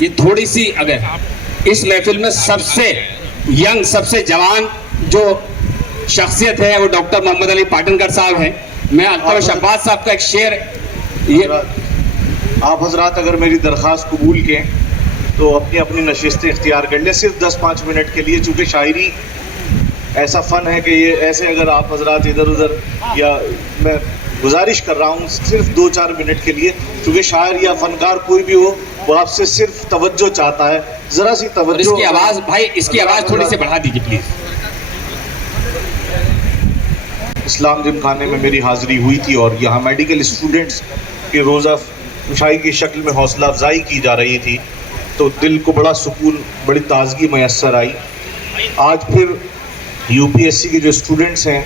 یہ تھوڑی سی اگر اس محفل میں سب سے ینگ سب سے جوان جو شخصیت ہے وہ ڈاکٹر محمد علی پاٹنکر صاحب ہیں. میں الطاف شہباز صاحب کا ایک شعر آپ حضرات اگر میری درخواست قبول کریں تو اپنی اپنی نشستیں اختیار کر لیں صرف 10-5 منٹ کے لیے, چونکہ شاعری ایسا فن ہے کہ یہ ایسے اگر آپ حضرات ادھر ادھر, یا میں گزارش کر رہا ہوں صرف 2-4 منٹ کے لیے, چونکہ شاعر یا فنکار کوئی بھی ہو وہ آپ سے صرف توجہ چاہتا ہے, ذرا سی توجہ. اس کی آواز بھائی, اس کی آواز تھوڑی سی بڑھا دیجیے پلیز. اسلام جم خانے میں میری حاضری ہوئی تھی اور یہاں میڈیکل اسٹوڈنٹس کی روزہ مشاعری کی شکل میں حوصلہ افزائی کی جا رہی تھی, تو دل کو بڑا سکون, بڑی تازگی میسر آئی. آج پھر یو پی ایس سی کے جو اسٹوڈنٹس ہیں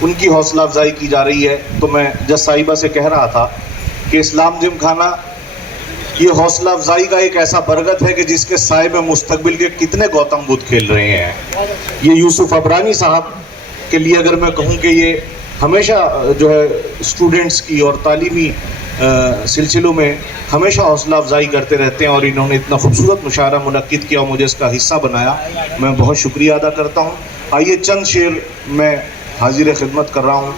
ان کی حوصلہ افزائی کی جا رہی ہے, تو میں جج صاحبہ سے کہہ رہا تھا کہ اسلام جم خانہ یہ حوصلہ افزائی کا ایک ایسا برگت ہے کہ جس کے سائے میں مستقبل کے کتنے گوتم بدھ کھیل رہے ہیں. یہ یوسف ابرانی صاحب کے لیے اگر میں کہوں کہ یہ ہمیشہ جو ہے اسٹوڈنٹس کی اور تعلیمی سلسلوں میں ہمیشہ حوصلہ افزائی کرتے رہتے ہیں, اور انہوں نے اتنا خوبصورت مشاعرہ منعقد کیا اور مجھے اس کا حصہ بنایا, میں بہت شکریہ ادا کرتا ہوں. آئیے چند شعر میں حاضر خدمت کر رہا ہوں.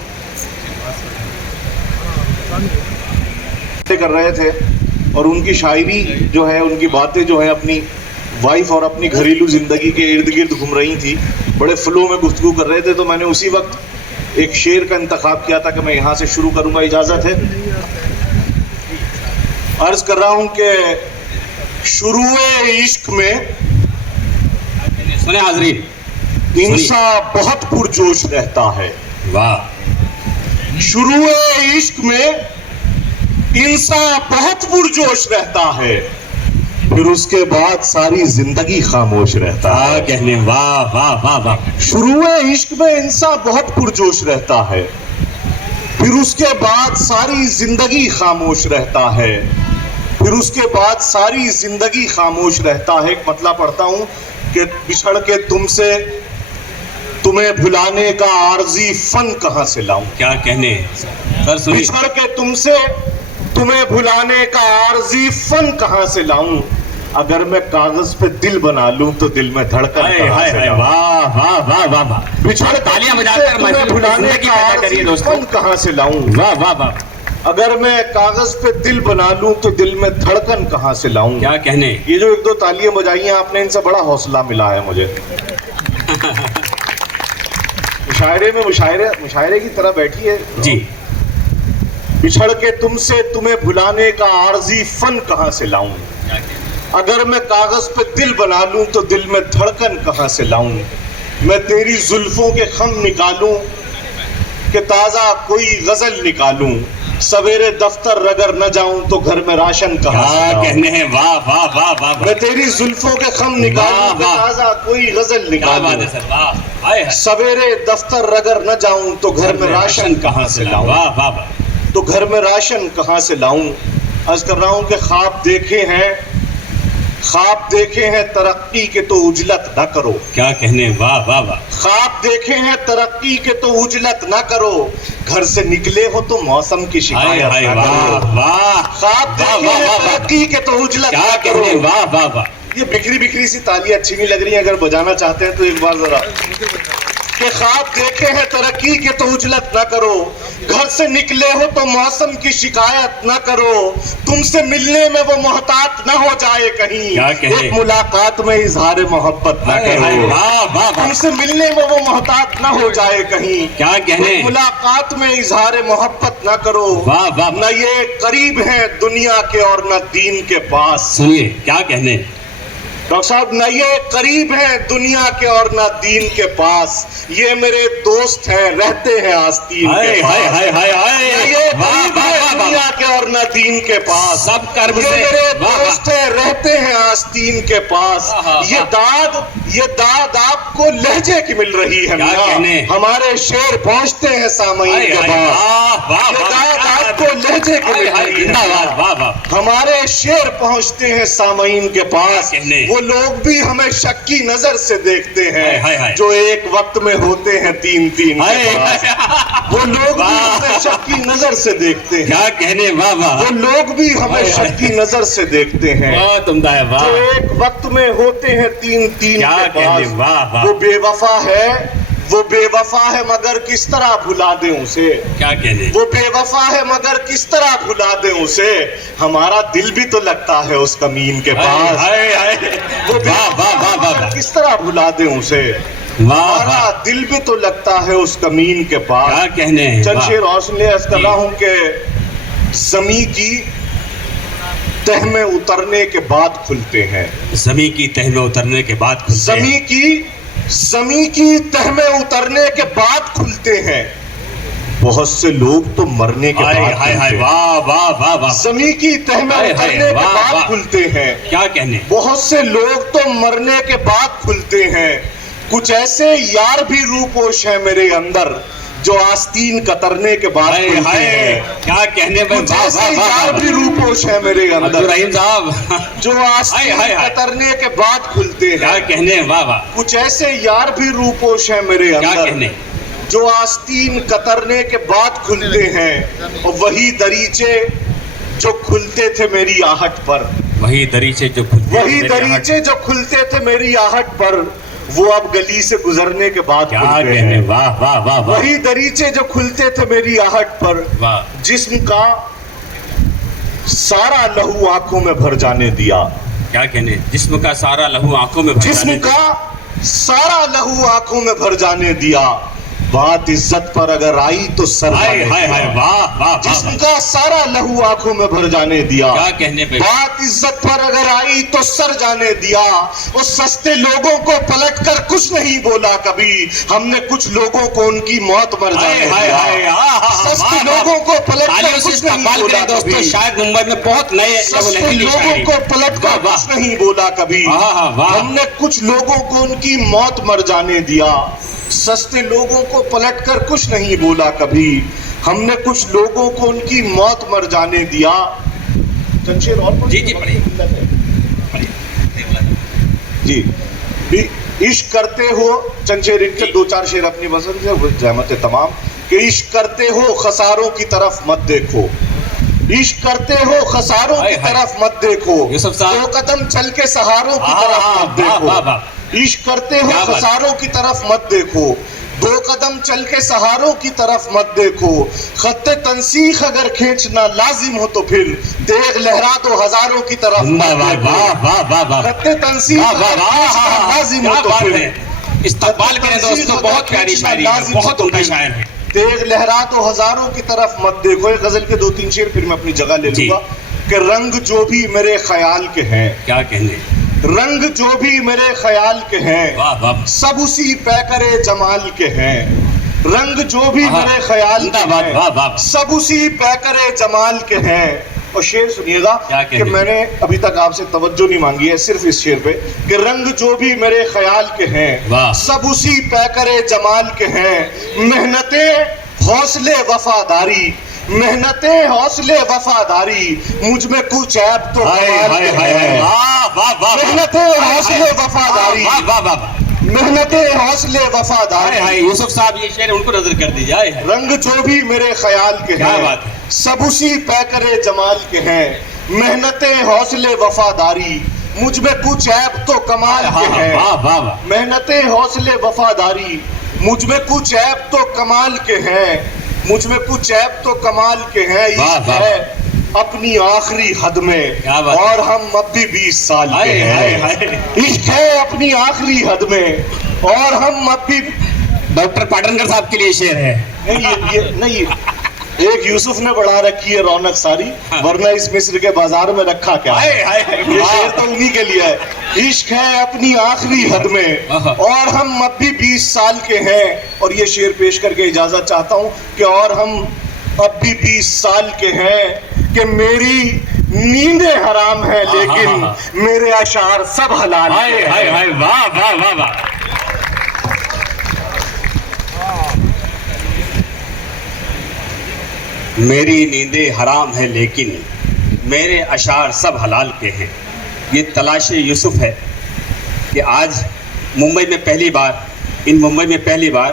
کر رہے تھے اور ان کی شاعری جو ہے, ان کی باتیں جو ہیں اپنی وائف اور اپنی گھریلو زندگی کے ارد گرد گھوم رہی تھی, بڑے فلو میں گفتگو کر رہے تھے, تو میں نے اسی وقت ایک شعر کا انتخاب کیا تھا کہ میں یہاں سے شروع کروں گا, اجازت ہے. عرض کر رہا ہوں کہ شروع عشق میں سنیں حاضرین, انسان بہت پرجوش رہتا ہے. واہ. شروع عشق میں انسان بہت پرجوش رہتا ہے, پھر اس کے بعد ساری زندگی خاموش رہتا ہے. کہنے واہ واہ واہ واہ. شروع عشق میں انسان بہت پرجوش رہتا ہے, پھر اس کے بعد ساری زندگی خاموش رہتا ہے, پھر اس کے بعد ساری زندگی خاموش رہتا ہے. ایک مطلع پڑھتا ہوں کہ بچھڑ کے تم سے تمہیں بھلانے کا عارضی فن کہاں سے لاؤں. کیا کہنے سر, سنیے. بچھڑ کے تم سے تمہیں بھلانے کا عارضی فن کہاں سے لاؤں, اگر میں کاغذ پہ دل بنا لوں تو دل میں دھڑکن کہاں سے لاؤں. واہ واہ واہ واہ واہ. بچھڑ تالیاں بجا کر تمہیں بھلانے کا عارضی فن کہاں سے لاؤں. واہ واہ واہ. اگر میں کاغذ پہ دل بنا لوں تو دل میں دھڑکن کہاں سے لاؤں. کیا کہنے. یہ جو 1-2 تالیاں بجائی ہیں آپ نے, ان سے بڑا حوصلہ ملا ہے مجھے. مشاعرے میں مشاعرے کی طرح بیٹھی ہے جی. بچھڑ کے تم سے تمہیں بھلانے کا عارضی فن کہاں سے لاؤں, اگر میں کاغذ پہ دل بنا لوں تو دل میں دھڑکن کہاں سے لاؤں. میں تیری زلفوں کے خم نکالوں کہ تازہ کوئی غزل نکالوں, سویرے دفتر اگر نہ جاؤں تو گھر میں راشن کہاں سے لاؤں. کہنے ہیں واہ واہ واہ واہ. میں تیری زلفوں کے خم نکالوں کہ تازہ کوئی غزل نکالوں, سویرے دفتر اگر نہ جاؤں تو گھر میں راشن کہاں سے لاؤں. واہ واہ واہ. تو گھر میں راشن کہاں سے لاؤں. عرض کر رہا ہوں کہ خواب دیکھے ہیں ترقی کے تو اجلت نہ کرو. کیا کہنے. واہ واہ واہ. خواب دیکھے ہیں ترقی کے تو اجلت نہ کرو, گھر سے نکلے ہو تو موسم کی شکایت نہ کرو. خواب دیکھے ہیں ترقی کے تو اجلت نہ کرو. واہ واہ واہ. یہ بکھری سی تالیاں اچھی نہیں لگ رہی ہیں, اگر بجانا چاہتے ہیں تو ایک بار ذرا. کہ خواب دیکھے ہیں ترقی کے تو اجلت نہ کرو, گھر سے نکلے ہو تو موسم کی شکایت نہ کرو, تم سے ملنے میں وہ محتاط نہ ہو جائے کہیں, ایک ملاقات میں اظہار محبت نہ کرو. تم سے ملنے میں وہ محتاط نہ ہو جائے کہیں, کیا کہنے. ملاقات میں اظہار محبت نہ کرو. نہ یہ قریب ہیں دنیا کے اور نہ دین کے پاس. سنیے کیا کہنے. ڈاکٹر صاحب, نہ یہ قریب ہیں دنیا کے اور نہ دین کے پاس, یہ میرے دوست ہیں رہتے ہیں آستین کے پاس. نہ یہ قریب ہیں دنیا کے اور نہ دین کے پاس, سب کرم یہ سے میرے دوست ہیں رہتے ہیں آستین کے پاس. یہ داد آپ کو لہجے کی مل رہی ہے میاں, ہمارے شعر پہنچتے ہیں سامعین کے پاس. یہ داد آپ کو لہجے کی مل رہی ہے, ہمارے شعر پہنچتے ہیں سامعین کے پاس. وہ لوگ بھی ہمیں شک کی نظر سے دیکھتے ہیں جو ایک وقت میں ہوتے ہیں 3 کے پاس. وہ لوگ بھی ہمیں شک کی نظر سے دیکھتے ہیں. کیا کہنے. واہ واہ وہ لوگ بھی ہمیں شک کی نظر سے دیکھتے ہیں، بہت عمدہ ہے، جو واہ ایک وقت میں ہوتے ہیں تین تین کیا کے کہنے، پاس، واہ واہ وہ بے وفا ہے، وہ بے وفا ہے مگر کس طرح بھلا دیں اسے، کیا کہنے، وہ بے وفا ہے مگر کس طرح بھلا دیں اسے، ہمارا دل بھی تو لگتا ہے اس کمین کے پاس، ہائے ہائے وہ بے واہ وفا واہ ہے واہ واہ مگر کس طرح بھلا دیں اسے، واہ ہمارا واہ دل بھی تو لگتا ہے اس کمین کے پاس۔ کیا کہنے ہیں، چند واہ شعر اور سن لے، عرض کر رہا ہوں کہ زمین کی تہ میں اترنے کے بعد کھلتے ہیں، زمین کی تہ میں اترنے کے بعد کھلتے ہیں۔ زمین کی تہ میں اترنے کے بعد کھلتے ہیں، بہت سے لوگ تو مرنے کے ہائے بعد ہائے ہائے کھلتے ہیں، واہ واہ واہ واہ زمین کی تہ میں ہائے اترنے ہائے کے واہ بعد واہ کھلتے ہیں، کیا کہنے، بہت سے لوگ تو مرنے کے بعد کھلتے ہیں، کچھ ایسے یار بھی روپوش ہیں میرے اندر جو آستین کترنے کے بعد ہائے کھلتے ہائے ہیں، کیا کہنے بھائی، کچھ واہ ایسے واہ واہ یار بھی واہ روپوش ہیں میرے اندر عبدالرحیم صاحب جو آستین ہائے ہائے کترنے کے بعد کھلتے کیا ہیں، کہنے، واہ واہ کچھ ایسے یار بھی روپوش ہیں میرے کیا اندر کہنے، جو آستین کترنے کے بعد کھلتے ہیں، اور وہی دریچے جو کھلتے تھے میری آہٹ پر، وہی دریچے جو کھلتے وہی میرے دریچے جو کھلتے تھے میری آہٹ پر، وہ اب گلی سے گزرنے کے بعد کیا کھلتے کہنے، ہیں، واہ واہ واہ واہ وہی دریچے جو کھلتے تھے میری آہٹ پر، واہ جسم کا سارا لہو آنکھوں میں بھر جانے دیا، کیا کہنے، جسم کا سارا لہو آنکھوں میں بھر جسم جانے دیا۔ کا سارا لہو آنکھوں میں بھر جانے دیا، بات عزت پر اگر آئی تو سر ہائے جانے ہائے ہائے دیا، واہ واہ جسم واہ کا سارا لہو آنکھوں میں بھر جانے دیا، کیا کہنے پہ، بات عزت پر اگر آئی تو سر جانے دیا، اس سستے لوگوں کو پلٹ کر کچھ نہیں بولا کبھی، ہم نے کچھ لوگوں کو ان کی موت مر ہائے جانے ہائے ہائے دیا، سستے لوگوں کو پلٹ کر تالیوں سے کچھ نہیں استقبال بولا کریں دوستو، کبھی، شاید ممبئی میں بہت نئے سستے لوگوں کو پلٹ کر واہ کچھ نہیں بولا کبھی، واہ ہم نے کچھ لوگوں کو ان کی موت مر جانے دیا، سستے لوگوں کو پلٹ کر کچھ نہیں بولا کبھی، ہم نے کچھ لوگوں کو ان کی موت مر جانے دیا۔ چند شعر اور جی جی پڑھیے جی عشق کرتے ہو، چند شعر ان کے دو چار شعر اپنی پسند سے، وہ زحمت تمام، کہ عشق کرتے ہو خساروں کی طرف مت دیکھو، عشق کرتے ہو خساروں کی طرف مت دیکھو، یوسف صاحب، دو قدم چل کے سہاروں کی طرف مت دیکھو، عشق کرتے ہو خساروں کی طرف مت دیکھو، دو قدم چل کے سہاروں کی طرف مت دیکھو، خط تنسیخ اگر کھینچنا لازم ہو تو پھر دیغ لہرا دو ہزاروں کی طرف مت دیکھو، خط تنسیخ اگر کھینچنا لازم ہو تو پھر استقبال کریں دوستو، بہت پیاری شاعری ہے، بہت عمدہ شاعر ہے۔ دیغ لہرا تو ہزاروں کی طرف مت دیکھو، ایک غزل کے دو تین شعر پھر میں اپنی جگہ لے لوں گا، کہ رنگ جو بھی میرے خیال کے ہیں، کیا کہنے، رنگ جو بھی میرے خیال کے ہیں، سب اسی پیکرے جمال کے ہیں، رنگ جو بھی میرے خیال کے ہیں، سب اسی پیکرے جمال کے ہیں۔ اور شعر سنیے گا کہ میں نے ابھی تک آپ سے توجہ نہیں مانگی ہے، صرف اس شعر پہ، کہ رنگ جو بھی میرے خیال کے ہیں، سب اسی پیکرے جمال کے ہیں، محنتیں حوصلے وفاداری، محنتیں حوصلے وفاداری، مجھ میں کچھ عیب تو کمال کے ہیں، محنتیں حوصلے وفاداری، محنتیں حوصلے وفاداری، یوسف صاحب یہ شعر ان کو نظر کر دیجئے، رنگ جو بھی میرے خیال کے ہیں، سب اسی پیکرے جمال کے ہیں، محنتیں حوصلے وفاداری، مجھ میں کچھ عیب تو کمال کے ہیں، محنتیں حوصلے وفاداری، مجھ میں کچھ عیب تو کمال کے ہیں، مجھ میں کچھ عیب تو کمال کے ہیں، عشق ہے اپنی آخری حد میں اور ہم اب بھی 20 سال کے ہیں، عشق ہے اپنی آخری حد میں اور ہم اب بھی، ڈاکٹر پاٹنگر صاحب کے لیے شعر ہے، نہیں ایک یوسف نے بڑھا رکھی ہے رونق ساری، ورنہ اس مصر کے بازار میں رکھا کیا، یہ شعر تو انہی کے لیے ہے، عشق ہے اپنی آخری حد میں اور ہم اب بھی 20 سال کے ہیں، اور یہ شعر پیش کر کے اجازت چاہتا ہوں کہ اور ہم اب بھی 20 سال کے ہیں، کہ میری نیندیں حرام ہیں لیکن میرے اشعار سب حلال ہیں۔ واہ واہ واہ واہ، میری نیندیں حرام ہیں لیکن میرے اشعار سب حلال کے ہیں۔ یہ تلاش یوسف ہے کہ آج ممبئی میں پہلی بار